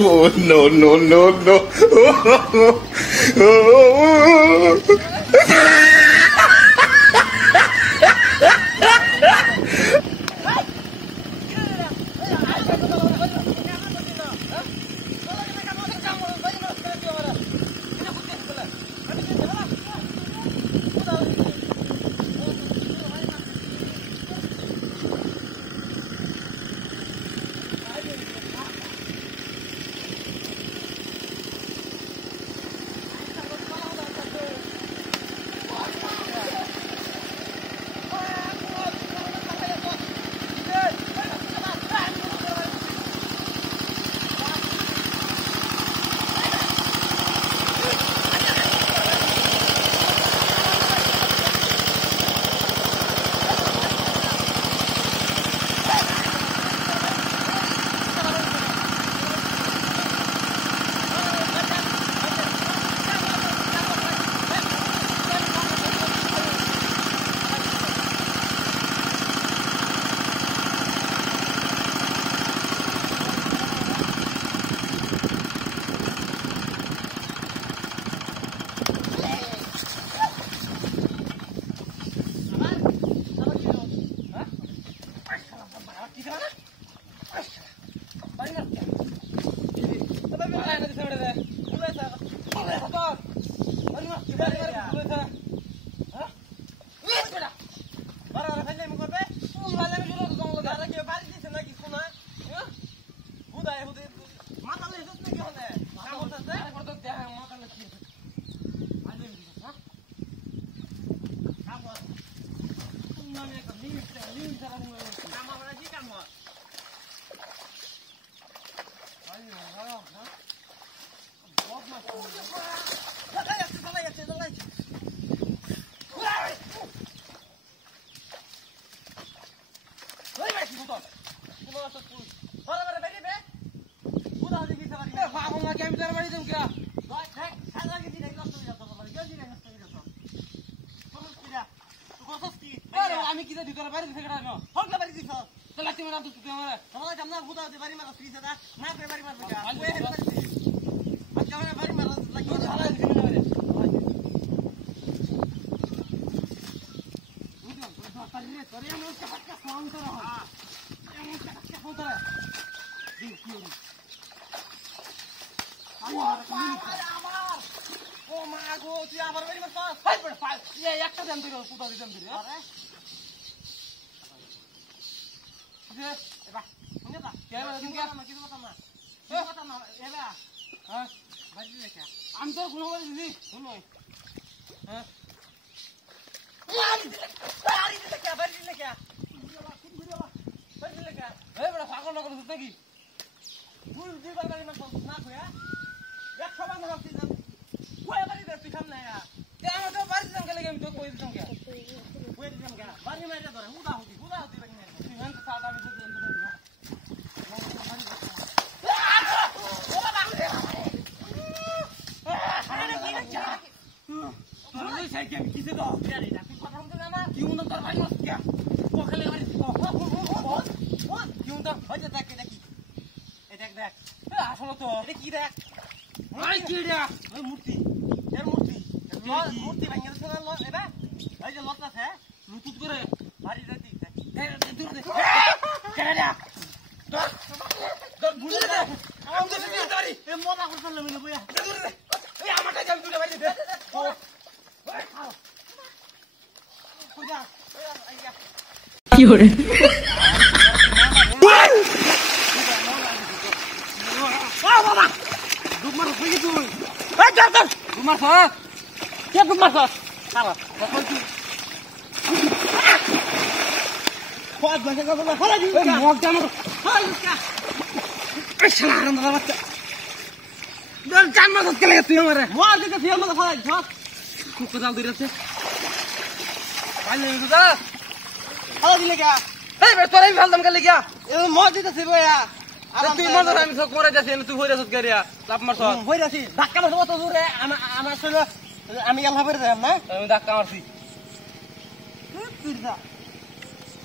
Oh, no, no, no, no.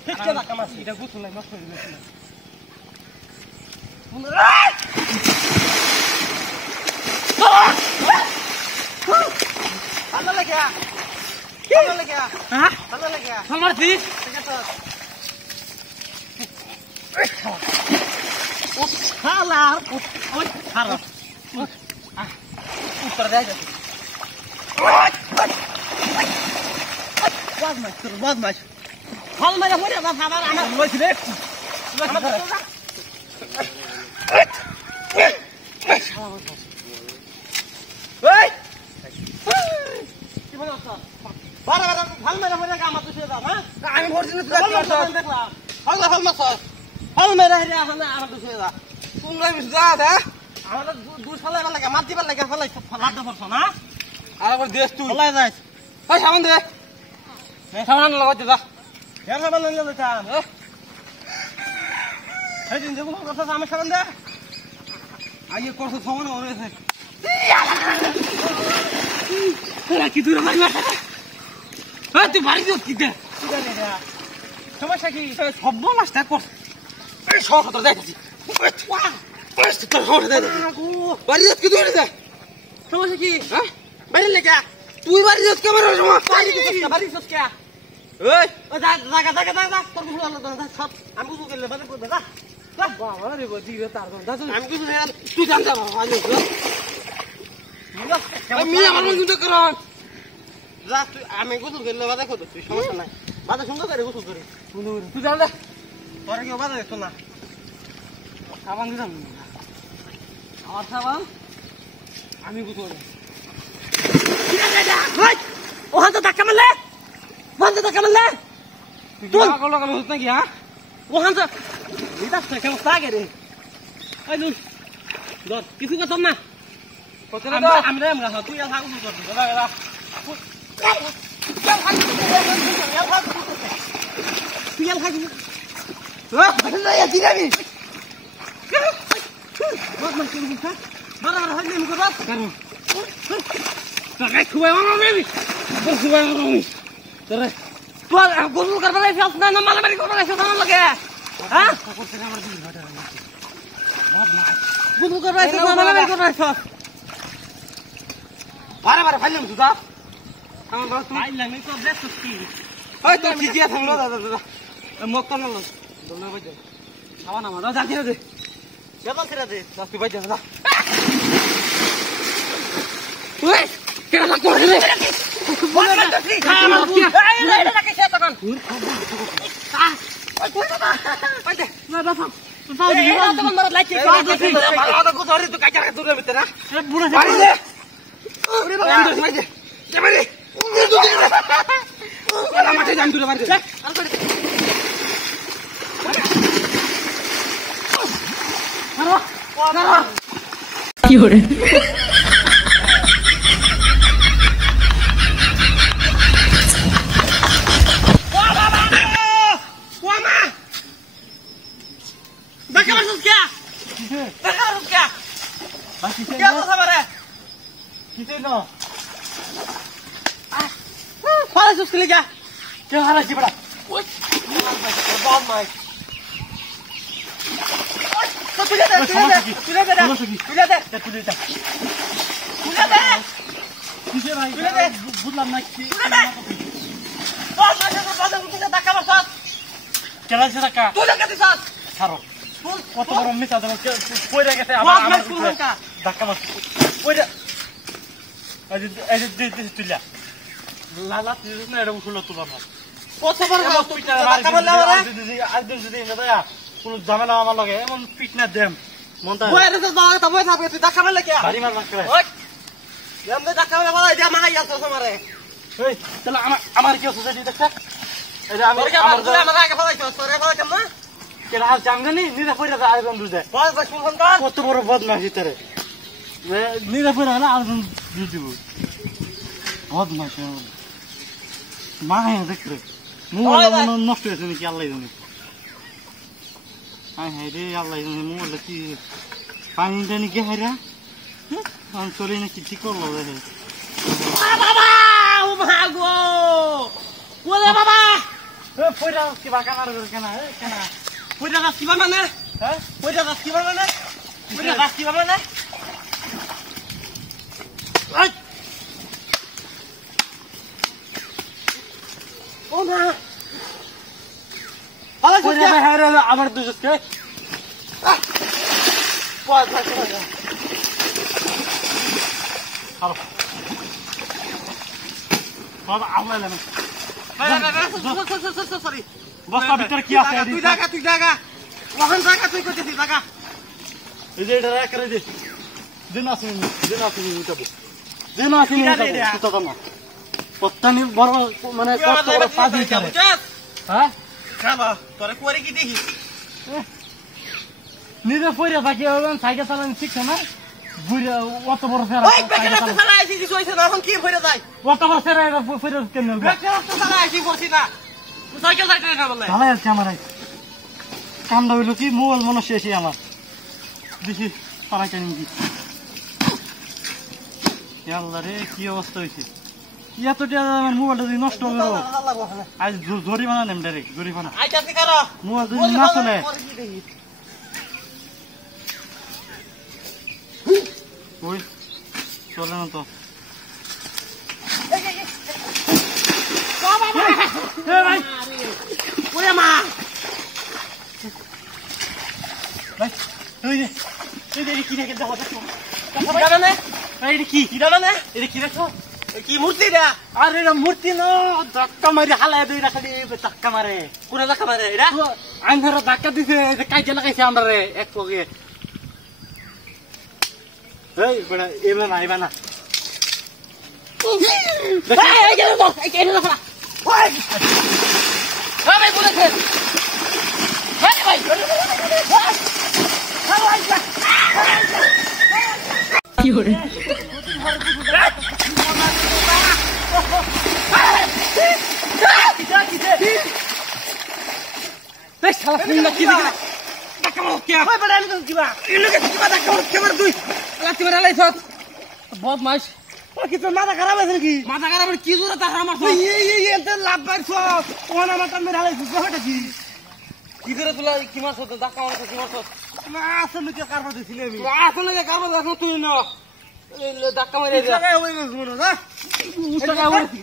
ফেটে ধাক্কা মারছি এটা গোসল নাই নষ্ট হয়ে গেছে ভালো লাগে ভালো লাগে হ্যাঁ ভালো লাগে মারছি ঠিক আছে খালা ওই খারাপ উপর দেয় যাচ্ছে বদমাশ ফল মারা পড়ে বাপ আমার আমার লইছি রে ওই কি বলছ বারে বারে ফল মারা পড়ে আমার তো শুয়ে দাও না আমি ভরছি না তুই দেখলাম ফল মাছ ফল মারা রে আমার তো শুয়ে দাও তোমরা যা দা আমাদের দূর ফলাইবার লাগে মাছ দিবার লাগে ফলাই লাদ পড়ছ না আর আবার দেশ তুই ফলাই যাস ওই সামান দে সামান লাগাইতে যা এর সামান নিয়ে যেতাম এই দিন যেগুলো কথা আমি সামান দে আইয়ে করছ সামান হয়েছে তোরা কি দূর মারবা হ্যাঁ তুই বাড়ি যাস কি দে সমস্যা কি সব নষ্ট কর এই সব কথা যাইতাছি তোর হরে দে বাড়ি যাস কি দূরে যা সমস্যা কি হ্যাঁ বাইরে লেগা তুই বাড়ি যাস কে আমার বাড়ি যাস কে ওই জায়গা জায়গা জায়গা তোর ভুল হলো না সব আমি বুঝু গেলে বাড়ি করবে যা বাবা রে বদি রে তার দা আমি কিছু না তুই জান যা আলো আমি আমার মন কিন্তু কর যা তুই আমি গোসল গেলে বাড়ি করব তুই সমস্যা নাই বাড়ি সুন্দর করে গোসল করি তুই জান দে তোরে কি বাড়ি দেখছ না সাবান দিলাম আমার সাবান আমি গোসল ওখান তো ধাক্কা মারলে ওখান তো ধাক্কা মারলে তুই পাগল পাগল হস নাকি হ্যাঁ ওখান তো এটা কেমন থাকে রে এই নুন ধর কিছু করতাম না আমি রে আমরা তুই আর থাকুন করবি দাদা দাদা তুই আর থাকুন দিলামি বদমাশ করবি হ্যাঁ বারা বারা হয় নেমে করবা কারণ তোরে খুবাই মামা বেবি তোর খুবাই মামা তোরে তুই গোসল করবা লাই ফেলছ না মারামারি করবা লাই সামান লাগে হ্যাঁ করতে আমার দিন ঘাটা বদমাশ গোসল করবা লাই মারামারি করবা সব বারা বারা ফাইলাম সুদা আমার বাস ফাইলাম নি তো দেখছ কি ওই তো কি দিয়া থামলো দাদা দাদা মক তো না দলে বাজে খাওয়া না মারা যাচ্ছি না দে বেতন ছেড়ে দে তুই বাজে দাদা ওই কেন না করে রে বল না তুই খাওয়া না তুই এই রে রাখে সে তখন ওই দে না বাবা পাও দি না তখন মারা লাইছে ভালো তো ধরে তুই কাটা দূরে মিতে না বুড়া বাড়ি দে ওরে বাবা আন্দর বাড়ি দে বাড়ি ওলা মাঠে যান দূরে বাড়ি দে আর করে মারো মারো কি হরে বুঝলাম না কত বড় মিথ্যা পয়রা গেছে আবার আমার ধাক্কা মারছে ওইটা এই যে তুইলা লালা তুই না এটা উঠলো তোলা না কত বড় ধাক্কা মারলে আজ যদি না কোনো ঝামেলা আমার লাগে এমন পিট না দেম মনটা ওইরে তো বাবা তো বই থাকবে তুই ধাক্কা মারলে কি বাড়ি মার মার করে ওই এমন ধাক্কা মারলে বাবা এটা মারাই আছে আমারে এই তাহলে আমার কি সোসাইটি দেখছ এটা আমি আমার আগে ফলাইছো তোরে ফলাই কেমন কেন আর জামগানি নিরা পয়রা দা আইরন দুজে বল বল শুনন তো কত বড় বদমাশি তোরে নিরা পয়রা না আইরন দুজিব বদমাশি মা হে দেখরে মোবাইল নষ্ট হয়েছে নাকি আল্লাহ জানে হাই হাই রে আল্লাহ জানে মোবাইল কি পানি জানি কি হাইরা আমি চলে নাকি ঠিক করলো রে বাবা ও মা গো ওরে বাবা পয়রা কিবা কামার কেনা কেনা পয়রা দাস কিবা মানে হ্যাঁ পয়রা দাস কিবা মানে পয়রা দাস কিবা মানে ও না আলা পয়রা হারে আমার দুজকে পয়রা দাস হালো বাবা আউলা না সরি বস্তা ভিতরে কি আছে তুই জায়গা ওখান জায়গা তুই করতেছিস জায়গা এই যে এটা করে দে দিন আসেনি উঠাবো দিন আসেনি উঠাবো না পত্তানি বড় মানে কষ্ট করে পাঁচ করে হ্যাঁ খাবা তোরে করে কি দেখি নিজে পয়রা থাকি সাইকেল চালানো শিখছে না বুড়া অত বড় ফেরা সাইকেল চালাইছি কিছু হইছে না এখন কি ফেরা যায় অত বড় ফেরা ফেরা কেন চালাইছি করছি না সাইকেল চালাইতে না বলে ভালো আছে আমার কামটা হইল কি মোবাইল মনে শেষই আমার দেখি পাড়া কেন কি আল্লাহ রে কি অবস্থা হয়েছে এতটা আমার মোবাইলটা যদি নষ্ট হলো আজ জরিমানা নেম ডাইরেক্ট জরিমানা মোবাইল যদি না চলে ওই চলে না তো কি মূর্তি রে আরে মূর্তি না ধাক্কা মারি হালাই ধাক্কা মারে কোন ধাক্কা মারে আঙ্গার ধাক্কা দিছে কাজে লাগাইছে আমরা রে এক পকে এই বড় এবা না এবা না এই গেল তো এই কেন না ওই আরে বলেছে ভাই ভাই কি হরে বেশ শালা তুমি না কি দিলা টাকা মার কে ভাই বড় আমি তো দিবা ইলকে দিবা টাকা মার কে মার দুই লাতি মার আলাইছ বদমাশ ও কি তোর মাথা খারাপ আছে কি মাথা খারাপ কি জোরে টাকা মারছ এই এতে লাভ পাইছ ওনা মাথা মেরে আলাইছ হটা কি করে তুলা কি মারছ তো টাকা মারছ কি মারছ না আসলে কি কারবার দিছিলি আমি আসলে কি কারবার দেখো তুই না এই ধাক্কা মারে দে টাকা হই গেছ মনে না টাকা হইছি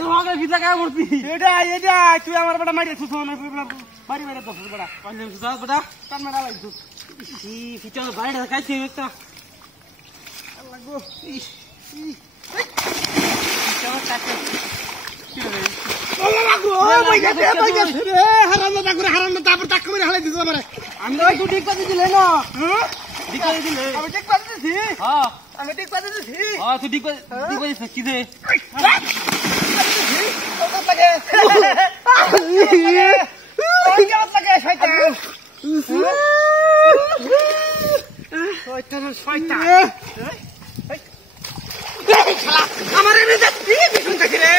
তোমাকে কি টাকা মরতি এটা তুই আমার বড় মারি ছুছ না বাড়ি মেরে দছ বড় পাঁচ যা বড় কান মেরা লাইছ ই ফিটা বাইরে খাইছে একটা আল্লাহ গো ফিটা কাটে কি রে আল্লাহ গো ভাই গেছে রে হারাম না তারপর টাকা মেরে হালাই দিছ আমারে আমি তো তুই ঠিক করে দিলে না হ্যাঁ ঠিক করে দিলে আমি ঠিক করে দিছি হ্যাঁ আমি ঠিক করে দিছি হ্যাঁ তুই ঠিক করে দিছিস কি দে ও কত লাগে ওই কেমন লাগে শয়তান শয়তান আমার এনে যাচ্ছি বিশুন কাছে রে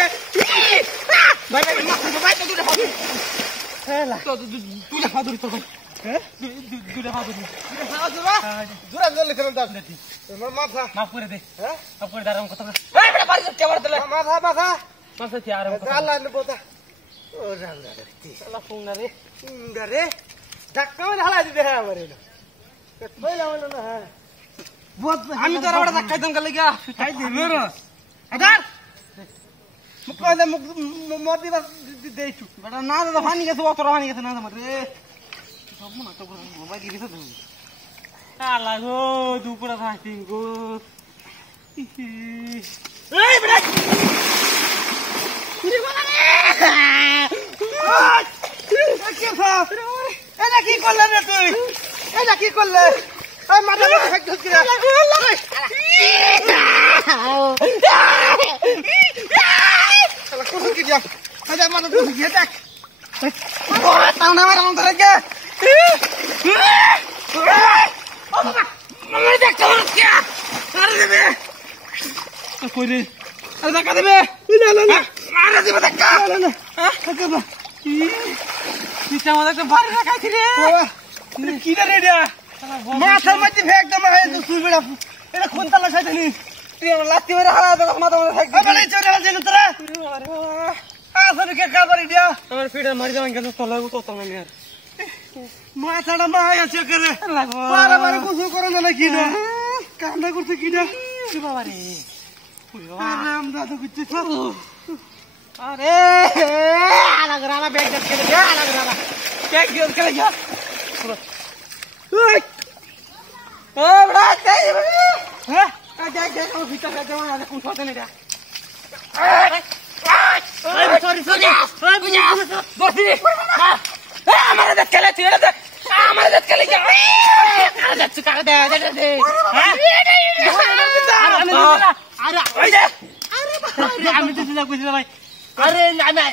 ভাই ভাই ভাই তো দুটো হবে হেলা তো দুটো হাদুরি তো হ্যাঁ দুটো হাদুরি দুটো জল লিখে দাও নাকি তোমার মাথা মাফ করে দে হ্যাঁ মাফ করে দাঁড়াও কথা এই বড় বাড়ি কে মারতে লাগে মাথা মাথা কি আর আল্লাহ নে বতা ও রান্না রে আল্লাহ ফোন রে ধাক্কা মেরে হালাই দিতে হ্যাঁ আমারে কইলা বল না হ্যাঁ আমি তো বড় ধাক্কা দম গলে গিয়া খাই দিবে রে আদার মুখ কইলে মুখ মরদি বাস দেইছু বড় না দাদা পানি গেছে অত পানি গেছে না রে সব মনে তো মোবাইল দিছে তো আল্লাহ গো দুপুরে থাকি গো এই বড় কি বলা রে এটা কি করলে রে তুই এটা কি করলে এই মাথা খাইছিস কি রে শালা কোন কি যা আজা মাথা তুই গিয়ে দেখ ও তাও না মারা মন ধরে কে মামা দেখ কেমন কি আরে দেবে কই রে আরে দেখা দেবে না আরে দেবে দেখা না হ্যাঁ দেখা পিতা আমাদের একটা বাড়ি রাখাইছি রে কি রে এটা মাথার মধ্যে ফেক দমা হয়ে তুই বেড়া এটা কোন তালা শয়তানি তুই আমার লাত্তি মেরে হারা দাও মাথা মধ্যে ফেক দে চলে চলে যেন তোরা আসলে কে কাবারি দিয়া আমার ফিডা মারি যাবেন কেন তলে তো না আর মাথাটা মাই আছে করে পারা পারা কিছু করে না কি না কামনা করতে কি না কি বাবা রে আরে আমরা তো কিছু আরে আলা গরালা ব্যাগ দে খেলে যা আলা গরালা ব্যাগ দিয়ে খেলে যা ওই ও বড়া তাই হ্যাঁ দেখ দেখ ও ভিতর যাওয়া না কোন ফটো নেই সরি সরি বসি আমার দেখ খেলে তুই দেখ আমার দেখ খেলে যা আরে দেখ চুকা দে দে দে আরে ওই দে আরে আমি তো না বুঝলা ভাই আরে না না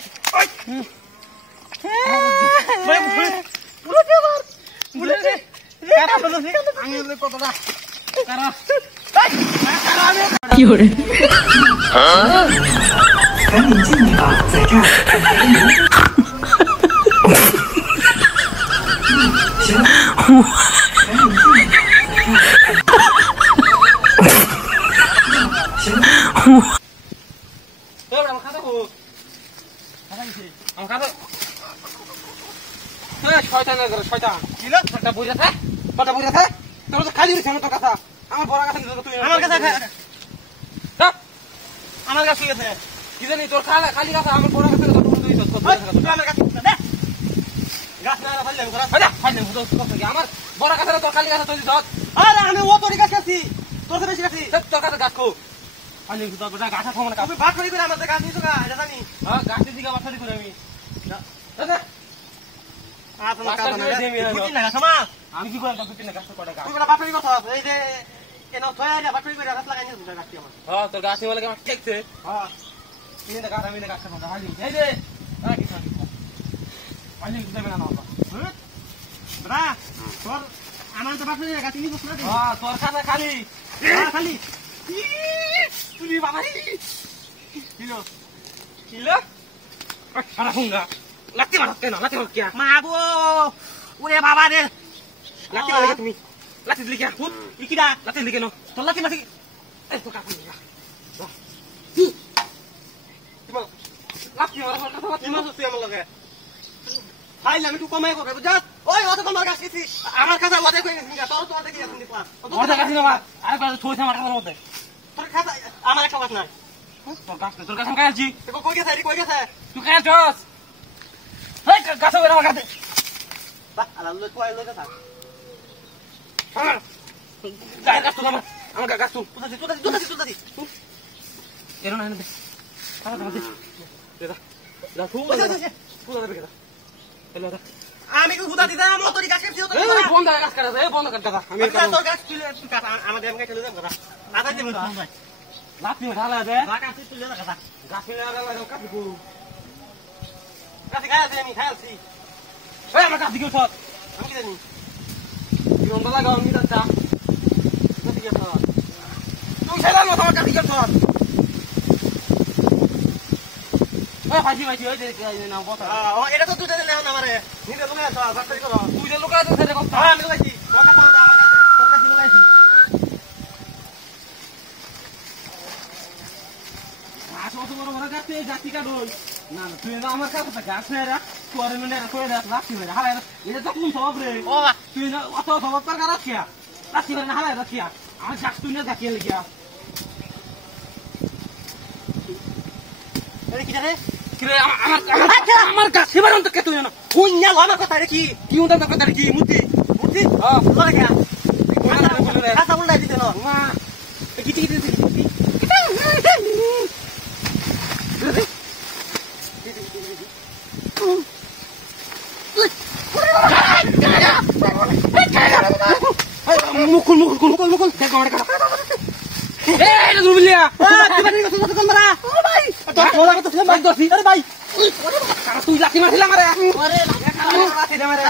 ভাই পুরো দেবার পুরো দে কাটা বলো সে আমি কতটা কারা কি হরে 赶紧进去吧，在这儿。行，赶紧进去吧，在这儿。行。我让我看到我，看到你去，我看到。শয়তান না করে শয়তান কি না ফটা বুঝা থাকে তোর তো খালি রেছ না তোর কথা আমার বড় কথা তুই আমার কাছে আমার কাছে গেছে কি জানি তোর খালি কথা আমার বড় কথা তুই তো আমার কাছে দে গাছ না ফাল দে ঘোরা ফাল দে তো কথা কি আমার বড় কথা তোর খালি কথা তুই ধর আরে আমি ও তোর কাছে আছি তোর কাছে বেশি আছি তোর কাছে গাছ খো খালি তো গোটা গাছা খো মানে তুমি ভাগ করে আমাদের গাছ নিছো গা এটা জানি হ্যাঁ গাছ দিকে বাছারি করে আমি দাদা আমি কি করলাম তোর গাছ কটা গাছ তোর বাপের কথা এই যে কেন থয়া বাপের করে গাছ লাগাই নিছ গাছ আমার হ্যাঁ তোর গাছ নিয়ে লাগে ঠিকছে হ্যাঁ তুমি না গাছ আমি না গাছ না হালি এই যে আরে কি খালি পানি দেবে না বাবা হ্যাঁ বড়া তোর আমার তো বাপের গাছ নিয়ে বসনা দে হ্যাঁ তোর খাতা খালি খালি তুই বাবা কিলো কিলো আরে হুঙ্গা লাতি মারত কেন লাতি মারত কিয়া মাগো ওরে বাবা রে লাতি মারলে তুমি লাতি দিলি কিয়া হুত ইকিডা লাতি দিলি কেন তোর লাতি মারছি এই তো কাপড় নিয়া তুমি লাতি মারছ কথা তুমি মারছ তুই আমার লগে হাইলে আমি তো কমাই করব বুঝছ ওই ওটা তোমার কাছে কি আমার কাছে ওটা কই গেছিস তোর তো ওটা কি আছে ক্লাস ওটা কাছে না আরে কাছে থই আমার কাছে মধ্যে তোর কাছে আমার একটা কথা নাই তোর কাছে কাই আছি কই গেছে কই গেছে তুই কাই আছস এই গাছ বের আমার কাছে বাহ আল্লাহ লই কই লই কথা আমার গাছ তো আমার গাছ তো তুই এরো না দে আমার কাছে দে দা তুই পুরো দে বেটা এলো দা আমি কি হুদা দিদা মতরি গাছ কেছি তো এই বন্ধ গাছ কাটা এই বন্ধ কাটা আমি তোর গাছ তুই কাটা আমাদের আমাকে চলে যাব কথা আদা দে বন্ধ লাপি ঢালা দে গাছ তুই তুলে কথা গাছ নিয়ে ঢালা কাটি কো গাছ গাছ আমি খাইছি এই আমার কাছে দিও সব আমি কি জানি বন্ধ লাগাও আমি দাদা গাছ কি আছে তুই ছেলা না তোমার কাছে গেল সব ওই ফাজি ওই যে না কথা এটা তো তুই দিলে না আমারে নিতে লুকায় তো বাচ্চা করো তুই যে লুকায় তো সেটা কথা আমি লুকাইছি তোর কাছে তোর কাছে লুকাইছি আজ অত বড় বড় গাছ এই জাতি কাটই না না তুই না আমার কাছে গাছ না রা তোর মনে কই রাখছি না হালা এটা তো কোন সব রে ও তুই না অত সব তোর গাছ রাখিয়া রাখছি না হালা রাখিয়া আমার গাছ তুই না জাকিয়ে লাগিয়া আরে কি রে কিরে আমার গাছ এবার অন্ত কে তুই না কোন না আমার কথা রে কি উন্তা কথা রে কি মুতি হ্যাঁ বলে কে কথা বললাই দিতে না মা কি মুকুল দেখ আমার কথা এই রুবিলিয়া তুই বাড়ি কত কত মারা ও ভাই তোর বলা কত ছিল মার দছি আরে ভাই তুই লাঠি মারছিলা মারে আরে লাগা খারাপ মারছিলা মারে